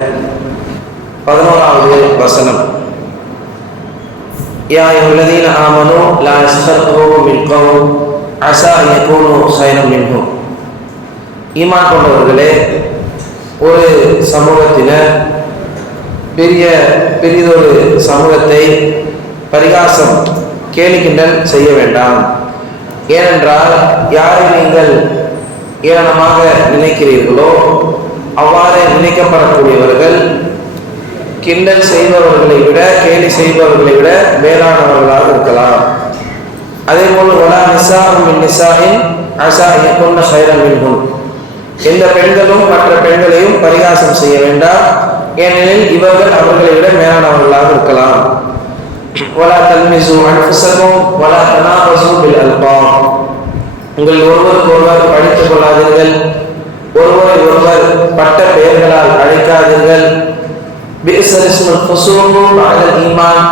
11வது வசனம். யா அய்யுஹல்லதீன ஆமனூ லா யஸ்ஹர் கௌமும் மின் கௌம் அஸா அன் யகூனூ ഖൈറன் மின்ஹும். ஈமான் கொண்டவர்களே, ஒரு சமூகத்தினர் பெரியதொரு சமூகத்தை பரிகாசம் கேலி கிண்டல் செய்ய வேண்டாம். ஏனென்றால் யாரை நீங்கள் ஏளனமாக நினைக்கிறீர்களோ அவ்வாறு நினைக்கப்படக்கூடியவர்கள் கிண்டல் செய்பவர்களை விட கேலி செய்பவர்களை விட மேலானவர்களாக இருக்கலாம். அதே போல் வலா நிசாஉம் மின் நிசாஇன் அஸா அன் யகுன்ன ഖൈറன் மின்ஹும். எந்த பெண்களும் மற்ற பெண்களையும் பரிகாசம் செய்ய வேண்டாம், ஏனெனில் இவர்கள் அவர்களை விட மேலானவர்களாக இருக்கலாம். வலா தல்மிஸு அன்ஃபுஸக்கும் வலா தனாபஸு பில் அல்காப். உங்கள் ஒருவருக்கு ஒருவர் படித்துக் கொள்ளாதீர்கள், ஒருவரை ஒருவர் பட்ட பெயர்களால் அழைக்காதீர்கள். பிஇஸல் இஸ்முல் ஃபுஸூகு பஅதல் ஈமான்.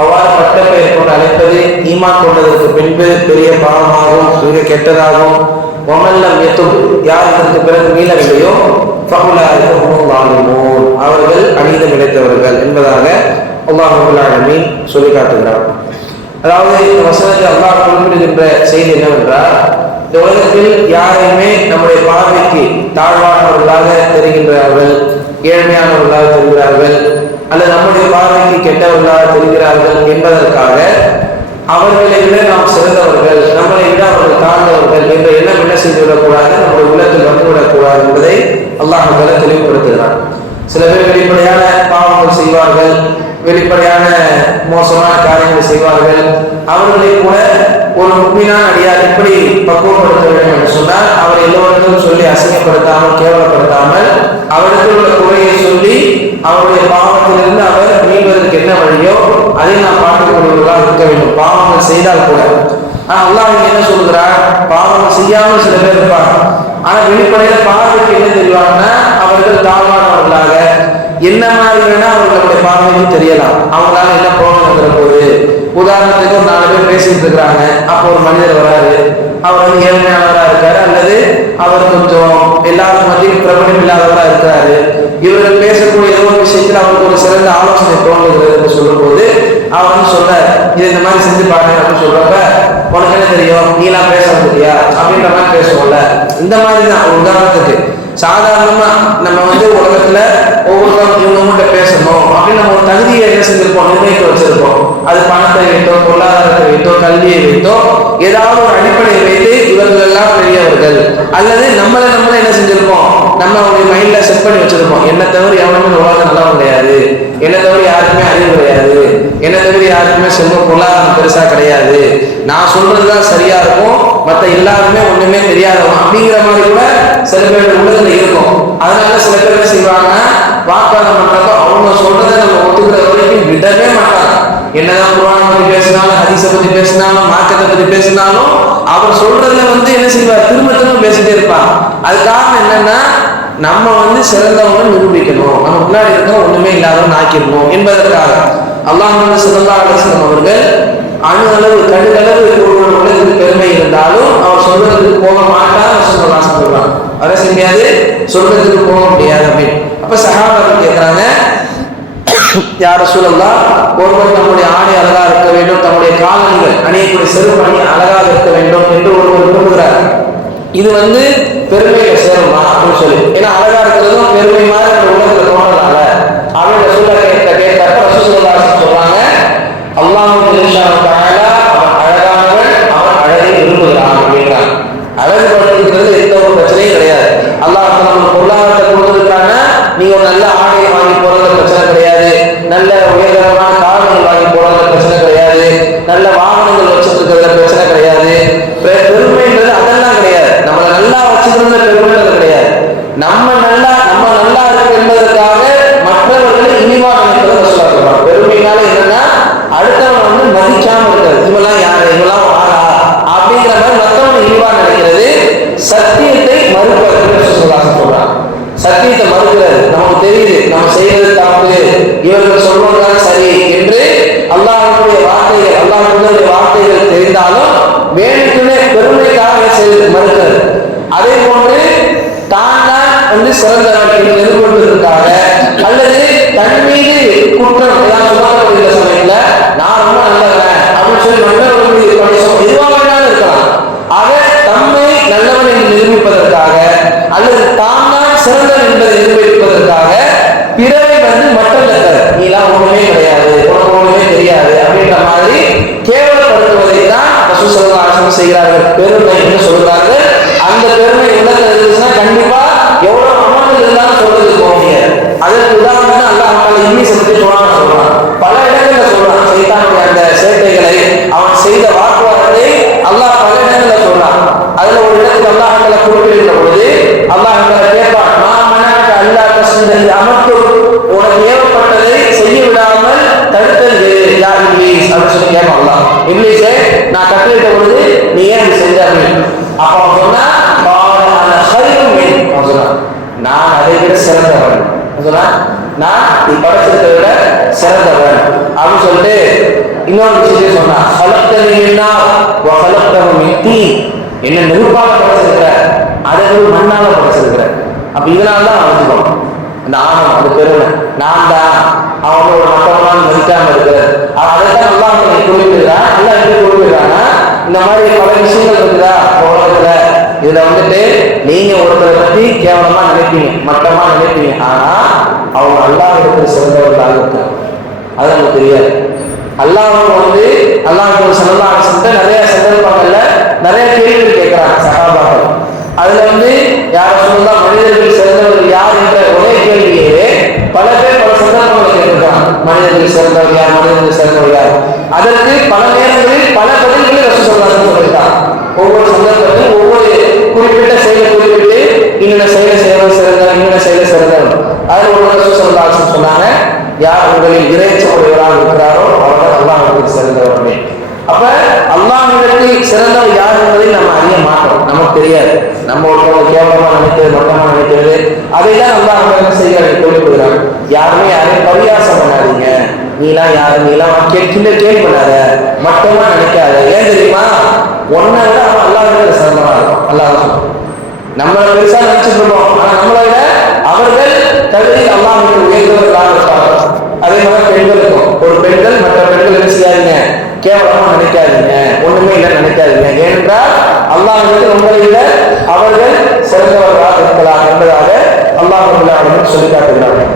அவ்வாறு பட்ட பெயர் கொண்டு அழைப்பது ஈமான் கொண்டதற்கு பின்பு பெரிய பாவமாகும், மிக கெட்டதாகும். வமன் லம் யதுப், யார் இதற்கு பிறகு மீளவில்லையோ ஃபஉலாயிக ஹுமுல் ஸாலிமூன், அவர்கள் அநீதம் இழைத்தவர்கள் என்பதாக அல்லாஹ் ரப்பல் ஆலமீன் சொல்லி காட்டுகிறார். அதாவது இந்த வசனத்தில் அல்லாஹ் குறிப்பிடுகின்ற செய்தி என்னவென்றால், இந்த உலகத்தில் யாரையுமே நம்முடைய பார்வைக்கு தாழ்வானவர்களாக தெரிகின்றார்கள், ஏழ்மையானவர்களாக தெரிகிறார்கள், அல்லது நம்முடைய பார்வைக்கு கெட்டவர்களாக தெரிகிறார்கள் என்பதற்காக அவர்களை விட நாம் சிறந்தவர்கள், நம்மளை விட அவர்கள் தாழ்ந்தவர்கள் என்ற எண்ணம் என்ன செய்துவிடக்கூடாது, நம்முடைய உள்ளத்தில் வந்துவிடக்கூடாது என்பதை அல்லாஹ் தெளிவுபடுத்துகிறார். சில பேர் வெளிப்படையான பாவங்கள் செய்வார்கள், வெளிப்படையான மோசமான காரியங்களை செய்வார்கள். அவர்களை கூட ஒரு முக்மீனான அடியார் எப்படி பக்குவப்படுத்த வேண்டும் என்று சொன்னால், அவர் எல்லோருக்கும் சொல்லி அசிங்கப்படுத்தாமல் கேவலப்படுத்தாமல் அவருக்கு உள்ள குறையை சொல்லி அவருடைய பாவத்திலிருந்து அவர் மீள்வதற்கு என்ன வழியோ அதை நாம் பார்த்துக் கொள்வதாக இருக்க வேண்டும், பாவங்கள் செய்தால் கூட. ஆனால் அல்லாஹ் என்ன சொல்கிறார், பாவங்கள் செய்யாமல் சில பேர் இருப்பாங்க, ஆனால் வெளிப்படையில பார்வைக்கு என்ன தெரிவாங்கன்னா அவர்கள் தாழ்வானவர்களாக, என்ன மாதிரி வேணா அவர்களுடைய பார்வைக்கு தெரியலாம், அவங்களால என்ன ப்ரோப்ளம் போகுது. உதாரணத்துக்கு ஒரு 4 பேர் பேசிட்டு இருக்கிறாங்க, அப்போ ஒரு மனிதர் வராரு, அவர் வந்து ஏழ்மையானவராக இருக்காரு, அல்லது அவர் கொஞ்சம் எல்லாரும் மத்தியும் பிரபலம் இல்லாதவராக இருக்கிறாரு. இவர்கள் பேசக்கூடிய ஏதோ ஒரு விஷயத்தில் அவருக்கு ஒரு சிறந்த ஆலோசனை தோன்றுகிறது என்று சொல்லும் போது அவர் வந்து சொல்ற, இது இந்த மாதிரி செஞ்சு பாருங்க அப்படின்னு சொல்றப்ப, உனக்கு என்ன தெரியும், நீலாம் பேச முடியா அப்படின்ற மாதிரி பேசுவோம்ல. இந்த மாதிரி தான் ஒரு உதாரணத்துக்கு. சாதாரணமா நம்ம வந்து உலகத்துல ஒவ்வொருத்தரும் இவங்க பேசணும் அப்படின்னு நம்ம ஒரு தகுதியை என்ன செஞ்சிருப்போம், நிர்ணயித்து வச்சிருப்போம். அது பணத்தை வைத்தோ, பொருளாதாரத்தை வைத்தோ, கல்வியை வைத்தோ, ஏதாவது ஒரு அடிப்படையை வைத்து இவர்கள் எல்லாம் பெரியவர்கள், அல்லது நம்மளை என்ன செஞ்சிருப்போம், நம்ம ஒரு மைண்ட்ல செட் பண்ணி வச்சிருப்போம், என்ன தவிர எவனுமே உலகம் நல்லவன் கிடையாது, என்ன தவிர யாருக்குமே அறிவு கிடையாது, என்ன தவிர யாருக்குமே செல்வம் பொருளாதாரம் பெருசா கிடையாது, நான் சொல்றதுதான் சரியா இருக்கும், மற்ற எல்லாருமே ஒண்ணுமே தெரியாதவன் அப்படிங்கிற மாதிரி கூட சில பேர் உள்ளதுல இருக்கும். அதனால சில பேர் என்ன செய்வாங்க, வாக்குவாதம் பண்றப்ப அவங்க சொல்றதை நம்ம ஒத்துக்கிற வரைக்கும் விடவே மாட்டாங்க. என்னதான் குர்ஆனை பத்தி பேசினாலும், ஹதீஸை பத்தி பேசினாலும், மார்க்கத்தை பத்தி பேசினாலும் அவர் சொல்றதுல வந்து என்ன செய்வார், திரும்ப திரும்ப பேசிட்டே இருப்பாங்க. அது காரணம் என்னன்னா, நம்ம வந்து சிறந்தவங்க நிரூபிக்கணும், நம்ம முன்னாடி இருக்கோம் ஒண்ணுமே இல்லாதவன் ஆக்கிடணும் என்பதற்காக அல்லாஹ் ஸல்லல்லாஹு அலைஹி வஸல்லம் அவர்கள் அணு அளவு கடுகளவு ஒருவர் உலகத்துக்கு பெருமை இருந்தாலும் அவர் சொல்றதுக்கு போக மாட்டார் சொல்றாங்க, அதை செய்யாது, சொல்றதுக்கு போக முடியாது அப்படின்னு. அப்ப சஹாபாக்கள் கேட்கிறாங்க, யா ரசூலல்லாஹ், ஒருவர் நம்முடைய ஆடை அழகா இருக்க வேண்டும், தம்முடைய காலணிகள் அணியக்கூடிய செருப்பு அணி அழகாக இருக்க வேண்டும் என்று ஒருவர் விரும்புகிறார், இது வந்து பெருமையை சேருமா அப்படின்னு சொல்லி. ஏன்னா அழகா இருக்கிறதும் பெருமை மாதிரி இந்த உலகத்துல தோன்றதால அவன் ரசூலா கேட்கிறப்ப ரசூலுல்லாஹ் சொல்றாங்க, அல்லாஹ் அவன் அழகானவன், அவன் அழகை விரும்புகிறான் அப்படின்றான். அழகுபடுத்திக்கிறது எந்த ஒரு பிரச்சனையும் கிடையாது. அல்லாஹ் நமக்கு பொருளாதாரத்தை கொடுத்துருக்காங்க, நீங்க ஒரு நல்ல ஆடையை வாங்கி போறதுல பிரச்சனை கிடையாது, நல்ல உயர்தரமான காரணங்கள் வாங்கி போறதுல பிரச்சனை கிடையாது, நல்ல வாகனங்கள் வச்சிருக்கிறதுல பிரச்சனை கிடையாது. பெருமைன்றது அதெல்லாம் கிடையாது, நம்மளை நல்லா வச்சுக்கிறதுல பெருமைன்றது கிடையாது. நம்ம நல்லா இருக்கு என்பதற்காக மற்றவர்களை இனிவா நினைக்கிறத சொல்றாங்க. பெருமைனால என்னன்னா, அடுத்தவன் வந்து மதிக்காம இருக்கிறது, இவெல்லாம் யாரு, இவெல்லாம் ஆளா அப்படிங்கிற மாதிரி மற்றவன் இழிவா நினைக்கிறது. சத்தியத்தை மறுப்பதற்கு சொல்றாங்க. சத்தியத்தை மறுக்கிறது, நமக்கு தெரியுது நம்ம செய்வது தப்பு, இவர்கள் சொல்வதுதான் சரி என்று அல்லாஹ்வுடைய வார்த்தைகள், அல்லாஹ்வுடைய வார்த்தைகள் தெரிந்தாலும் வேணுக்குமே பெருமைக்காக மறுக்கிறது. அதே போன்று தான் வந்து சிறந்தவர்கள் நிறுவனத்திற்காக அல்லது உனக்கு ஏவப்பட்டதை செய்ய விடாமல் தடுத்தது யார்? இப்லீஸ் அப்படின்னு சொல்லி கேட்பான். இப்லீஸே நான் கட்டளையிட்ட பொழுது நீ ஏன் அப்படி செஞ்ச அப்படின்னு. அப்ப அவன் சொன்னா நான் அதை விட சிறந்தவன் சொன்னா, நான் நீ படைச்சதை விட சிறந்தவன் அப்படின்னு சொல்லிட்டு இன்னொரு விஷயத்தையும் சொன்னான். என்ன நெருப்பாக படைச்சிருக்கிற, அதை மண்ணால படைச்சிருக்கிற. அப்ப இதனால்தான் அவன் அந்த ஆணவம், அந்த பெருமை, நான் தான் அவனோட மற்றவங்களாம் மதிக்காம இருக்கிறது. அதைத்தான் நல்லா அவங்க குறிப்பிடுறான். நல்லா எப்படி குறிப்பிடுறாங்கன்னா, இந்த மாதிரி பல விஷயங்கள் இருக்குதா உலகத்துல, இதுல வந்துட்டு நீங்க ஒருத்தரை பத்தி கேவலமா நினைப்பீங்க, மட்டமா நினைப்பீங்க. ஆனா அவங்க அல்லாஹ் இடத்துல சிறந்தவர்களாக இருக்காங்க. அது நமக்கு தெரியாது. அல்லாஹ் ஸல்லல்லாஹு நிறைய சந்தர்ப்பங்கள்ல நிறைய கேள்விகள் கேட்கிறாங்க சஹாபாக்கள். அதுல யார சொல்லா மனிதர்கள் சிறந்தவர்கள் யார் என்ற ஒரே கேள்வியே பல பேர் பல சந்தர்ப்பங்களை கேட்டிருக்காங்க. மனிதர்கள் சிறந்தவர் யார், மனிதர்கள் சிறந்தவர் யார். அதற்கு பல நேரங்களில் பல பதில்களை ரசூல் ஸல்லல்லாஹு அலைஹி வஸல்லம் சொல்லிட்டாங்க. ஒவ்வொரு சந்தர்ப்பத்தில் ஒவ்வொரு குறிப்பிட்ட செயலை குறிப்பிட்டு இன்னொரு செயலை செய்வது சிறந்தவர், இன்னொரு செயலை சிறந்தவர். அதில் ஒரு ரசூல் ஸல்லல்லாஹு அலைஹி வஸல்லம் சொன்னாங்க, யார் உங்களில் இறைச்சமுடையவராக இருக்கிறாரோ அவர்கள் அல்லாஹ்விற்கு சிறந்தவர்களே. அப்ப அல்லாஹ்விற்கு சிறந்தவர் யார் என்பதை நம்ம அறிய மாட்டோம், நமக்கு தெரியாது. நம்ம ஒருத்தவங்க கேவலமா நினைக்கிறது, மட்டமா நினைக்கிறது, அதைதான் அல்லாஹ் என்ன செய்கிறார்கள் குறிப்பிடுகிறாங்க. யாருமே யாரையும் பரியாசம் பண்ணாதீங்க, நீலாம் யாரு, நீலாம் கேள்வி பண்ணாத, மட்டமா நினைக்காத. ஏன் தெரியுமா? ஒன்னை விட அவன் அல்லாஹ்விற்கு சிறந்தவனா இருக்கும். அல்லாஹ் நம்மளை பெருசா நினைச்சிட்டு இருப்போம், ஆனா நம்மளை விட அவர்கள் தகுதியில் அல்லாஹ்விற்கு உயர்ந்தவர்களாக இருப்பார்கள். அதே மாதிரி பெண்களுக்கும், ஒரு பெண்கள் மற்ற பெண்கள் என்ன செய்யாதீங்க, கேவலமா நினைக்காதீங்க, ஒண்ணுமே இல்லை நினைக்காதீங்க. ஏனென்றால் அல்லாஹ்விற்கு உங்களை விட அவர்கள் சிறந்தவர்களாக இருக்கலாம் என்பதாக அல்லாஹ் ரப்பல் ஆலமீன் சொல்லி காட்டுகிறார்கள்.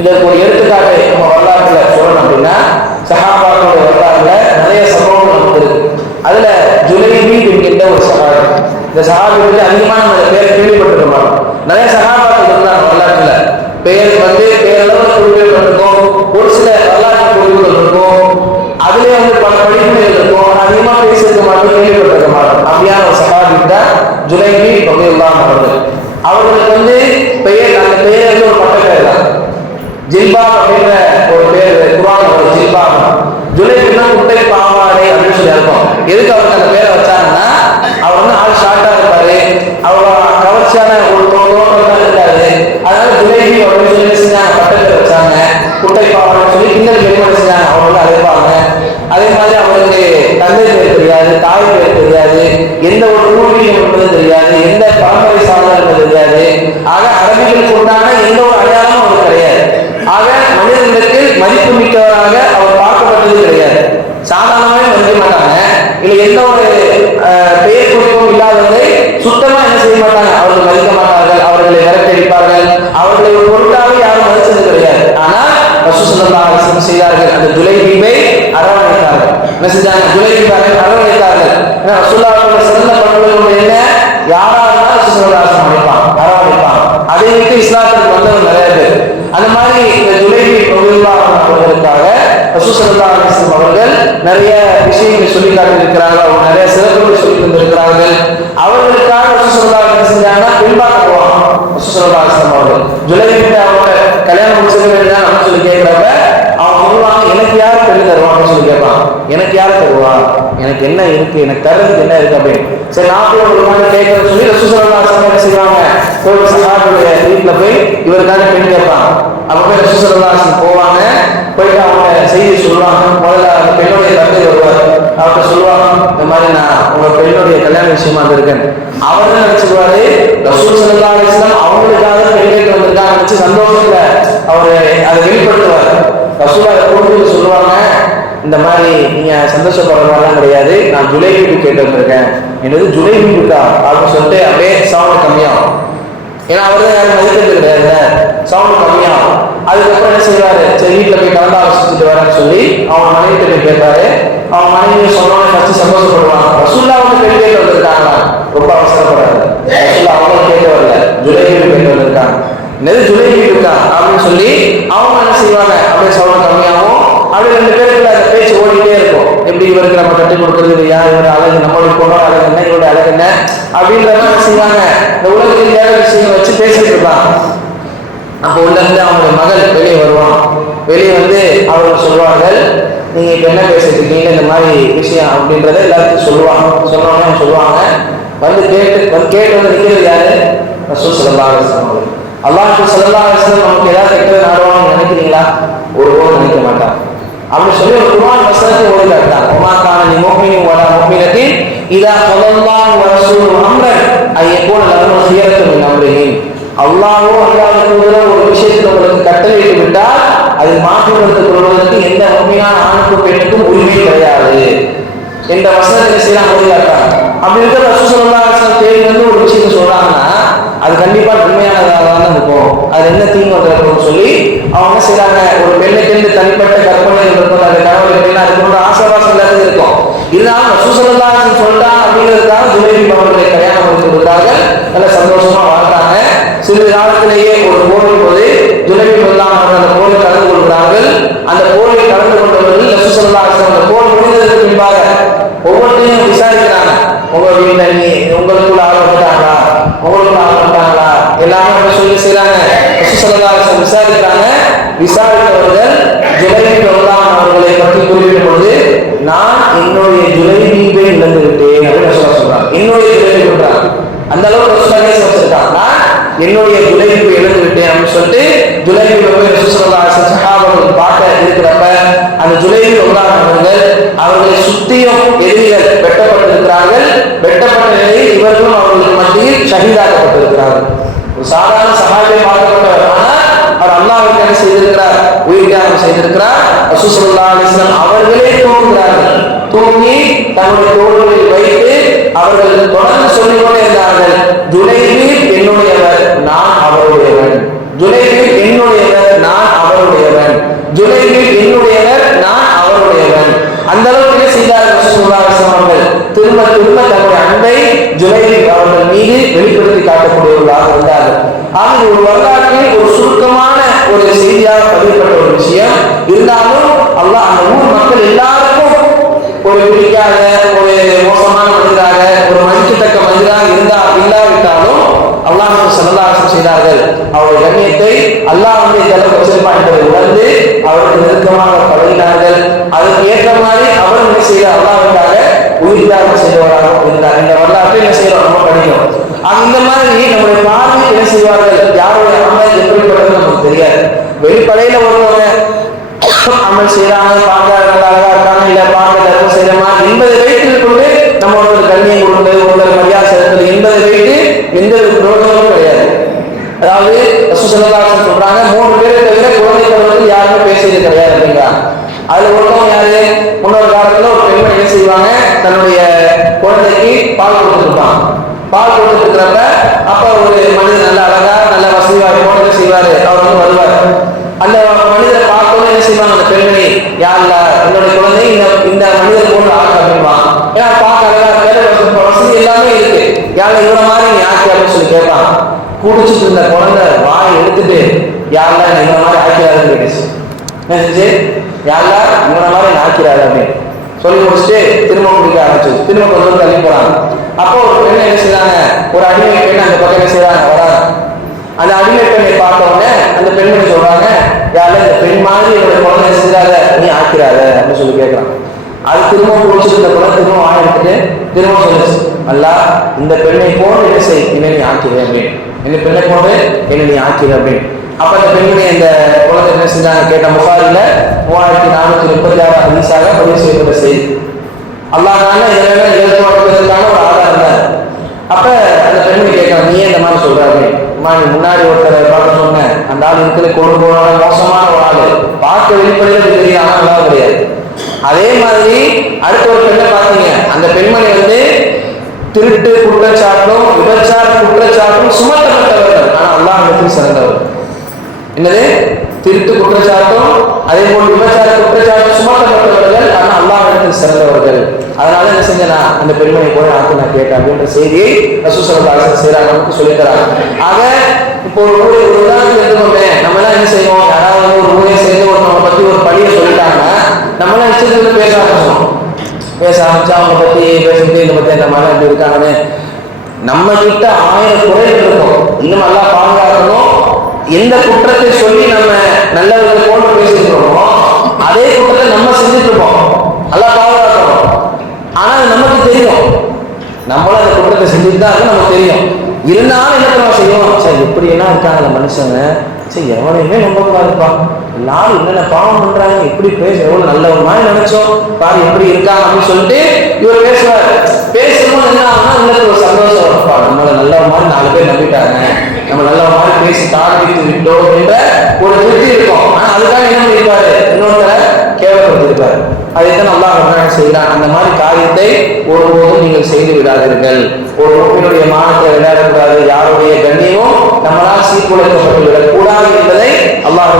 இதற்கு ஒரு எடுத்துக்காட்டு நம்ம வரலாற்றுல சொல்லணும் அப்படின்னா, சஹாபாக்களுடைய வரலாறுல நிறைய சம்பவங்கள் நமக்கு இருக்கு. அதுல ஜுலைபீப் என்கின்ற ஒரு சஹாபி, இந்த சஹாபிக்கு அதிகமான நம்ம பேர் கேள்விப்பட்டிருக்க மாட்டோம். நிறைய சஹாபாக்கள் இருந்தாங்க வரலாற்றுல. பேரளவு குறிப்புகள் இருக்கும், ஒரு சில வரலாற்று குறிப்புகள் இருக்கும், அதுலேயே பல படிப்புகள் இருக்கும். அதிகமா பேசியிருக்க மாட்டோம், கேள்விப்பட்டிருக்க மாட்டோம். அப்படியான ஒரு சஹாபி தான் ஜுலைபீப் ரலியல்லாஹு அவர்கள். அவர்களுக்கு பெயர், அந்த பெயர் ஒரு பட்ட பேர் தான், ஜில்பாப் அப்படின்ற ஒரு பேர். குர்ஆன்ல ஒரு ஜில்பாப், ஜுலைபீப்னா குட்டை பாவாடை அப்படின்னு சொல்லி அர்த்தம். எதுக்கு அவருக்கு அந்த பேரை வச்சாங்கன்னா, அவர் ஆள் ஷார்ட்டா இருப்பாரு, அவர் கவர்ச்சியான ஒரு தோற்றமா இருக்காரு. அதனால ஜுலைபீப் அப்படின்னு சொல்லி செஞ்சாங்க, பட்டத்தை வச்சாங்க. குட்டை பாவாடைன்னு சொல்லி கிண்டல் கேள்வி செஞ்சாங்க, அவங்க அழைப்பாங்க. அதே மாதிரி அவருக்கு தந்தை பேர் தெரியாது, தாய் பேர் தெரியாது, எந்த ஒரு பூர்வீகம் என்பது தெரியாது, எந்த பரம்பரை சாதனம் என்பது தெரியாது. ஆக அரபிகளுக்கு உண்டான எந்த ஒரு அடையாளமும் அவர் கிடையாது. ஆக மனிதர்களுக்கு மதிப்பு மிக்கவராக அவர் பார்க்கப்பட்டது கிடையாது. சாதாரணமாகவே மதிக்க மாட்டாங்க, இல்லை எந்த ஒரு பெயர் குறிப்பும் இல்லாதவரை சுத்தமா என்ன செய்ய மாட்டாங்க, அவர்கள் மதிக்க மாட்டார்கள், அவர்களை விரட்டடிப்பார்கள், அவர்களை ஒரு பொருட்டாக யாரும் மதிச்சது கிடையாது. ஆனால் ரசூல் ஸல்லல்லாஹு அலைஹி வஸல்லம் செய்தார்கள், அந்த ஜுலைபீபை அரவணைத்தார்கள். என்ன செஞ்சாங்க? ஜுலைபீபை அரவணைத்தார்கள். ஏன்னா ரசூலுல்லாஹி சிறந்த பண்புகள் என்ன, யாரா இருந்தாலும் ரசூல் ஸல்லல்லாஹு அலைஹி வஸல்லம் அரவணைப்பாங்க. அதை விட்டு இஸ்லாத்துக்கு வந்தவங்க நிறைய பேர். அந்த மாதிரி இந்த ஜுலைபீப் ரலியல்லாஹு அவர்களுக்காக ரசூல் ஸல்லல்லாஹு அலைஹி வஸல்லம் அவர்கள் நிறைய விஷயங்களை சொல்லி காட்டியிருக்கிறார்கள், அவங்க நிறைய சிறப்புகளை சொல்லி தந்திருக்கிறார்கள். அவர்களுக்காக ரசூல் ஸல்லல்லாஹு அலைஹி வஸல்லம் செஞ்சாங்கன்னா பின்பாக்க போவாங்க. ரசூல் ஸல்லல்லாஹு அலைஹி வஸல்லம் அவர்கள் ஜுலைபீப் அவங்க கல்யாணம் முடிச்சது வேண்டாம் அப்படின்னு சொல்லி கேட்கிறப்ப அவங்க சொல்லுவாங்க, எனக்கு யார் பெண்ணு தருவான்னு சொல்லி கேட்பாங்க. எனக்கு யார் தருவா, எனக்கு என்ன இருக்கு, எனக்கு தர்றதுக்கு என்ன இருக்கு அப்படின்னு. சரி நாற்பது ஒரு மாதிரி கேட்கறன்னு சொல்லி ரசூல் ஸல்லல்லாஹு அலைஹி வஸல்லம் என்ன செய்வாங்க, ஒரு சஹாபியுடைய வீட்டுல போய் இவருக்காக பெண் கேட்பாங்க. அப்ப போய் ரசூல் ஸல்லல்லாஹு அலைஹி வஸல்லம் போவாங்க, போயிட்டு அவங்க செய்தி சொல்லுவாங்க. முதல்ல அந்த பெண்ணுடைய தந்தை வருவார், அவர்கிட்ட சொல்லுவாங்க, இந்த மாதிரி நான் உங்க பெண்ணுடைய கல்யாண விஷயமா வந்திருக்கேன். அவர் நினைச்சுக்குவாரு, ரசூல் ஸல்லல்லாஹு அலைஹி வஸல்லம் அவங்களுக்காக பெண் கேட்க வந்திருக்காங்க நினைச்சு சந்தோஷத்துல அவரு அதை வெளிப்படுத்துவார். ரசூலா கூப்பிட்டு சொல்லுவாங்க, இந்த மாதிரி நீங்க சந்தோஷப்படுற மாதிரிலாம் கிடையாது, நான் ஜுலைபீபு கேட்டு வந்திருக்கேன். என்னது ஜுலைபீபுக்கா அப்படின்னு சொல்லிட்டு அப்படியே சவுண்ட் கம்மியாகும். ஏன்னா அவர் தான் யாரும் மதிக்கிறது கிடையாது, சவுண்ட் கம்மியாகும். அதுக்கப்புறம் என்ன செய்வாரு, சரி வீட்டில் போய் கலந்து ஆலோசிச்சுட்டு வரேன்னு சொல்லி அவங்க மனைவிட்டு போய் கேட்பாரு. அவங்க மனைவி சொன்னோன்னு ஃபர்ஸ்ட் சந்தோஷப்படுவாங்க. ரசூல்லா பெண் கேட்டு வந்திருக்காங்களா, ரொம்ப அவசரப்படாது, ரசூல்லா அவங்க கேட்டு வரல, ஜுலைபீபு கேட்டு வந்திருக்காங்க. என்னது ஜுலைபீபுக்கா அப்படின்னு சொல்லி அவங்க என்ன செய்வாங்க, அப்படியே சவுண்ட் கம்மியாகும். அப்படியே ரெண்டு பேருக்குள்ள அந்த பேச்சு ஓடிட்டே இருக்கும். எப்படி இவருக்கு நம்ம கட்டி கொடுக்கறது, யார் இவரு அழகு, நம்மளுடைய பொண்ணோட அழகு என்ன, இவருடைய அழகு என்ன அப்படின்ற மாதிரி செய்வாங்க. இந்த உலகத்தில் வேற விஷயங்களை வச்சு பேசிட்டு இருப்பாங்க. அப்போ உள்ள இருந்து அவங்களுடைய மகள் வெளியே வருவாங்க. அவர்கள் சொல்வார்கள், நீங்க இப்ப என்ன பேசிட்டு இருக்கீங்க இந்த மாதிரி விஷயம் அப்படின்றத எல்லாத்தையும் சொல்லுவாங்க. சொன்னோடனே சொல்லுவாங்க, கேட்டு வந்து நிற்கிறது யாரு? ரசூல் ஸல்லல்லாஹு அலைஹி வஸல்லம் அவர்கள். அல்லாஹ் ஸல்லல்லாஹு அலைஹி வஸல்லம் நமக்கு ஏதாவது கெட்டது நாடுவான்னு நினைக்கிறீங்களா? ஒருபோதும் நினைக்க மாட்டாங்க. அப்படி சொல்லி ஒரு குர்ஆன் வசனத்தை ஓதி காட்டாங்க. வமா கான லிமுஃமினின் வலா முஃமினத்தின் இதா ஸல்லல்லாஹு வ ரசூலுஹு அம்ரன் ஐயகூன லஹுல் ஹியரத்து மின் அம்ரிஹிம். அல்லாஹ்வோ அல்லாஹ்வுடைய தூதரோ ஒரு விஷயத்தில் உங்களுக்கு கட்டளையிட்டு விட்டால் அதில் மாற்றம் எடுத்துக் கொள்வதற்கு எந்த உண்மையான ஆணுக்கும் பெண்ணுக்கும் உரிமை கிடையாது என்ற வசனத்தை செய்யலாம் ஓதி காட்டாங்க. அப்படி இருக்கிற ரசூல் ஸல்லல்லாஹு அலைஹி வஸல்லம் தேடி வந்து ஒரு விஷயத்தை சொல்றாங்கன்னா அது கண்டிப்பா உண்மையானதாக தான் இருக்கும். அது என்ன தீங்கு வந்துருக்கும்னு சொல்லி அவங்க என்ன செய்யறாங்க, ஒரு பெண்ணுக்கு தனிப்பட்ட கற்பனை இருக்கும், அது கணவர் பெண்ணா இருக்கணும், ஆசைவாசம் எல்லாத்தையும் இருக்கும். இருந்தாலும் ரசூல் ஸல்லல்லாஹு அலைஹி வஸல்லம் சொல்றாங்க அப்படிங்கிறதுக்காக ஜுலைபிப் அவர்களை கல்யாணம் முடித்து கொடுத்தார்கள். நல்ல சந்தோஷமா வாழ்றாங்க. சிறிது காலத்திலேயே ஒரு போரின் போது ஜுலைபிப் அவர்கள் அந்த போரில் கலந்து கொள்கிறார்கள். அந்த போரில் கலந்து கொண்டவர்கள் ரசூல் ஸல்லல்லாஹு அலைஹி வஸல்லம் அந்த போர் முடிந்ததற்கு பின்பாக ஒவ்வொருத்தையும் விசாரிக்கிறாங்க. உங்க வீட்டுல உங்களுக்குள்ள ஆளப்பட்டாங்களா, உங்களுக்குள்ள ஆளப்பட்டாங்களா எல்லாமே சொல்லி செய்யறாங்க. ரசூல் ஸல்லல்லாஹு அலைஹி வஸல்லம் விசாரிக்கிறாங்க. விசாரித்தவர்கள் ஜுலைபிப் அவர்களை பற்றி குறிப்பிடும் பொழுது, நான் என்னுடைய ஜுலைபிப்பை இழந்து விட்டேன் அப்படின்னு சொல்றாங்க. என்னுடைய ஜுலைபிப் அந்த அளவுக்கு வச்சிருக்காங்க. என்னுடைய ஜுலைபிப்பை இழந்து விட்டேன் அப்படின்னு சொல்லிட்டு ஜுலைபிப்பை ரசூல் ஸல்லல்லாஹு அலைஹி வஸல்லம் சஹாபாக்கள் பார்க்க இருக்கிறப்ப அந்த ஜுலைபிப் அவர்கள் அவர்களை சுத்தியும் எதிரிகள் வெட்டப்பட்டிருக்கிறார்கள். வெட்டப்பட்ட நிலையில் இவர்களும் அவர்களுக்கு மத்தியில் ஷஹீதாக்கப்பட்டிருக்கிறார்கள். ஒரு சாதாரண சஹாபியை பார்க்கப்பட்டவர், ஆனால் அவர் அல்லாஹ்வுக்கு என்ன செய்திருக்கிறார், உயிர் தியாகம் செய்திருக்கிறார். ரசூல் ஸல்லல்லாஹு அலைஹி வஸல்லம் அவர்களே தூங்குகிறார்கள். தூங்கி தன்னுடைய தோள்களில் வைத்து அவர்கள் தொடர்ந்து சொல்லிக்கொண்டே இருந்தார்கள், ஜுலைபிப் என்னுடையவர், நான் அவருடையவன். ஜுலைபிப் என்னுடையவர், நான் அவருடையவன். ஜுலைபிப் என்னுடையவர், நான் அவருடையவன். அந்த அளவுக்கு என்ன செய்தார்கள் ரசூலுல்லாஹி ஸல்லல்லாஹு அலைஹி வஸல்லம் அவர்கள்? திரும்ப திரும்ப தன்னுடைய அன்பை ஜுலைபிப் அவர்கள் மீது வெளிப்படுத்தி காட்டக்கூடியவர்களாக இருந்தார்கள். ஆக ஒரு வரலாற்றில் ஒரு சுருக்கமான ஒரு செய்தியாக பதிவுப்பட்ட ஒரு விஷயம் இருந்தாலும் அல்லாஹ் அந்த ஊர் மக்கள் எல்லாருக்கும் ஒரு பிடிக்காத ஒரு மோசமான மனிதராக ஒரு மதிக்கத்தக்க மனிதராக இல்லாவிட்டாலும் அல்லாஹ் ஸல்லல்லாஹு அலைஹி வஸல்லம் செய்தார்கள். அவருடைய கண்ணியத்தை அல்லாஹ் வந்து இந்த அளவுக்கு வச்சிருப்பான் என்பதை உணர்ந்து அவருக்கு நெருக்கமாக பழகினார்கள். அதற்கு ஏற்ற மாதிரி அவர் என்ன செய்தார், அல்லாஹ்வுக்காக உயிர் தியாகம் செய்தவராக இருந்தார். இந்த வரலாற்றை என்ன செய்யறோம், நம்ம படிக்கிறோம். இந்த மாதிரி நம்முடைய பார்வை என்ன செய்வார்கள், யாருடைய அமல் எப்படிப்பட்டது நமக்கு தெரியாது. வெளிப்படையில வருவாங்க, அமல் செய்யறாங்க, பார்க்க நல்லா அழகா இருக்காங்க, இல்ல பார்க்க தர்மம் செய்யறமா என்பதை வைத்துக் கொண்டு நம்ம ஒரு கண்ணியம் கொடுப்பது, ஒரு மரியாதை செலுத்துவது என்பதை வைத்து எந்த பிரயோஜனமும் கிடையாது. அதாவது ரசூல் ஸல்லல்லாஹு அலைஹி வஸல்லம் சொல்றாங்க, 3 பேரை தவிர குழந்தை பருவத்தில் யாருமே பேசியது கிடையாது அப்படிங்கிறாங்க. அதுல ஒருத்தவங்க யாரு, முன்னொரு காலத்துல ஒரு பெண்மணி என்ன செய்வாங்க, தன்னுடைய குழந்தைக்கு பால் கொடுத்துருப்பாங்க. பால் கொடுத்துட்டு இருக்கிறப்ப அப்ப ஒரு மனிதர் நல்ல அழகா நல்ல வசதியாக போனதை செய்வாரு, அவர் வந்து வருவார். அந்த மனிதரை பார்த்தோன்னு என்ன செய்வாங்க, அந்த பெண்மணி, யாருல என்னுடைய குழந்தை இந்த மனிதர் போன்று ஆக அப்படின்வாங்க. ஏன்னா பார்க்க அழகா வசதி எல்லாமே இருக்கு, யாருல இவரை மாதிரி நீ ஆக்கி அப்படின்னு சொல்லி கேட்பாங்க. குடிச்சிட்டு இருந்த குழந்தை வாய் எடுத்துட்டு யாருல இவரை மாதிரி ஆக்கிறாருன்னு கேட்டுச்சு. என்ன செஞ்சு, யாருல இவரை மாதிரி ஆக்கிறாரு அப்படின்னு சொல்லி முடிச்சுட்டு திரும்ப குடிக்க ஆரம்பிச்சு. திரும்ப கொஞ்சம் தள்ளி போறாங்க. அப்போ ஒரு பெண்ணை என்ன செய்யறாங்க, ஒரு அடிமை பெண் அந்த பக்கம் என்ன செய்யறாங்க, வராங்க. அந்த அடிமை பெண்ணை பார்த்த உடனே அந்த பெண்மணி சொல்றாங்க, யாருல இந்த பெண் மாதிரி என்னோட குழந்தை செய்யறாத நீ ஆக்கிறாத அப்படின்னு சொல்லி கேட்கறான். அது திரும்ப குடிச்சிருந்த குழந்தை திரும்ப வாய் எடுத்துட்டு திரும்ப சொல்லிச்சு, அல்லா இந்த பெண்ணை போன்று என்ன செய், என்ன நீ ஆக்கிற அப்படின்னு, இந்த பெண்ணை போன்று என்ன நீ ஆக்கிற அப்படின்னு. அப்ப அந்த பெண்மணி இந்த குழந்தை என்ன செஞ்சாங்க கேட்ட புகாரில 3436 ஹதீஸாக பதிவு செய்யப்பட்ட செய்தி. அல்லாஹ்னால இதெல்லாம் நிகழ்த்துவதற்கான ஒரு ஆதாரம் தான். அப்ப அந்த பெண்மணி கேட்கறாங்க, நீ இந்த மாதிரி சொல்றாரு, நீ முன்னாடி ஒருத்தரை பார்க்க சொன்ன அந்த ஆள் இருக்கிற கொண்டு போன மோசமான ஒரு ஆளு, பார்க்க வெளிப்படையில தெரியுது, ஆனா நல்லா கிடையாது. அதே மாதிரி அடுத்த ஒரு பெண்ணை பார்த்தீங்க, அந்த பெண்மணி வந்து திருட்டு குற்றச்சாட்டும் விபச்சார குற்றச்சாட்டும் சுமத்தப்பட்டவர்கள், ஆனா அல்லாஹ்விடத்தில் சிறந்தவர்கள். என்னது, திருட்டு குற்றச்சாட்டும் அதே போல் விபச்சார குற்றச்சாட்டும் சுமத்தப்பட்டவர்கள், ஆனா அல்லாஹ்விடத்தில் சிறந்தவர்கள். அதனால என்ன செஞ்சனா அந்த பெண்மணி போய் ஆக்கு நான் கேட்டேன் அப்படின்ற செய்தியை ரசூல் ஸல்லல்லாஹு அலைஹி வஸல்லம் நமக்கு சொல்லி தராங்க. ஆக இப்போ ஒரு உதாரணத்துக்கு எடுத்துக்கோமே, நம்ம எல்லாம் என்ன செய்வோம், யாராவது ஒரு ஊரை சேர்ந்து ஒருத்தவங்க பத்தி ஒரு பழியை சொல்லிட்டாங்க, நம்ம எல்லாம் இஷ்டத்துக்கு பேச ஆரம்பிச்சா அவங்க பத்தி பேசிட்டு இதை பத்தி அந்த மாதிரி அப்படி இருக்காங்கன்னு நம்ம கிட்ட 1000 குறைகள் இருக்கும். இன்னும் நல்லா பாதுகாக்கணும். எந்த குற்றத்தை சொல்லி நம்ம நல்லவர்கள் போன்று பேசிக்கிறோமோ தான் இருக்கு நமக்கு தெரியும். இருந்தாலும் என்ன நம்ம செய்வோம், சரி எப்படி எல்லாம் இருக்காங்க அந்த மனுஷங்க, சரி எவனையுமே நம்பக்கூடாதுப்பா, எல்லாரும் என்னென்ன பாவம் பண்றாங்க, எப்படி பேச எவ்வளவு நல்ல ஒரு மாதிரி நினைச்சோம் பாரு எப்படி இருக்காங்க அப்படின்னு சொல்லிட்டு இவர் பேசுவார். பேசும்போது என்ன ஆகும்னா உங்களுக்கு ஒரு சந்தோஷம் வரும்ப்பா, நம்மளை நல்ல மாதிரி 4 பேர் நம்பிட்டாங்க, நம்ம நல்ல மாதிரி பேசி தாழ்வித்து விட்டோம் என்ற ஒரு திருப்தி இருக்கும். ஆனா அதுக்காக என்ன பண்ணிருப்பாரு, இன்னொருத்தரை கேவலப்படுத்திருப்பாரு. அதைத்தான் அல்லாஹ் செய்கிறான். அந்த மாதிரி காரியத்தை ஒருபோதும் நீங்கள் செய்து விடாதீர்கள். ஒரு முஸ்லிமுடைய மானத்தை விளையாடக்கூடாது, யாருடைய கண்ணியமும் நம்மளால் சீர்குலைக்கப்பட்டு விடக்கூடாது என்பதை அல்லாஹ்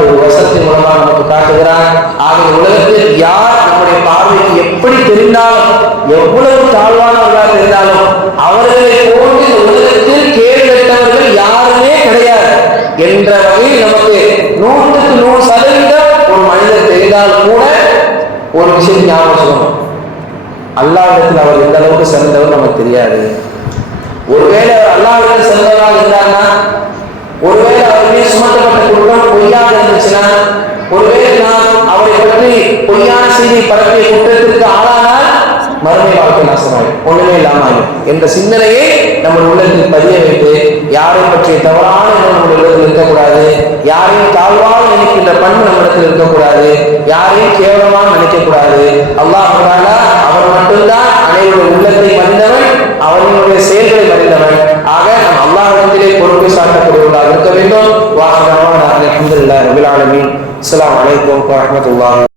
ஒரு வசனத்தின் மூலமாக நமக்கு காட்டுகிறான். ஆகிய உலகத்தில் யார் நம்முடைய பார்வைக்கு எப்படி தெரிந்தாலும், எவ்வளவு தாழ்வானவர்களாக இருந்தாலும், அவர்களை போன்று இந்த உலகத்தில் கேள்வி கேட்டவர்கள் யாருமே கிடையாது என்ற வகையில் நமக்கு 100% ஒரு மனிதர் தெரிந்தால் கூட ஒரு விஷயம் ஞாபகம் சொல்லணும், அல்லாஹ்விடத்தில் அவர் எந்த அளவுக்கு சிறந்தவர் நமக்கு தெரியாது. ஒருவேளை அவர் அல்லாஹ்விடத்தில் சிறந்தவராக இருந்தார்னா, ஒருவேளை அவருடைய சுமத்தப்பட்ட குற்றம் பொய்யாக இருந்துச்சுன்னா, ஒருவேளை நாம் அவரை பற்றி பொய்யான செய்தி பரப்பிய குற்றத்திற்கு ஆளானால் மறுமை வாழ்க்கை நாசமாகும், ஒண்ணுமே இல்லாமல் என்ற சிந்தனையை நம்ம உள்ளத்தில் பதிய வைத்து யாரை பற்றிய தவறான நம்முடைய உள்ளத்தில் இருக்கக்கூடாது, யாரையும் தாழ்வாக நினைக்கின்ற பண்பு நம்மிடத்தில் இருக்கக்கூடாது, யாரையும் கேவலமாக நினைக்கக்கூடாது. அல்லாஹ் அவர் மட்டும்தான் அனைவருடைய உள்ளத்தை மறிந்தவன், அவர்களுடைய செயல்களை மறிந்தவன். ஆக நாம் அல்லாஹ்விடத்திலே பொறுப்பை சாட்டக்கூடியவர்களாக இருக்க வேண்டும். வாஹிதான அல்ஹம்துலில்லாஹி ரப்பில் ஆலமீன். அஸ்ஸலாமு அலைக்கும் வரஹ்மத்துல்லாஹி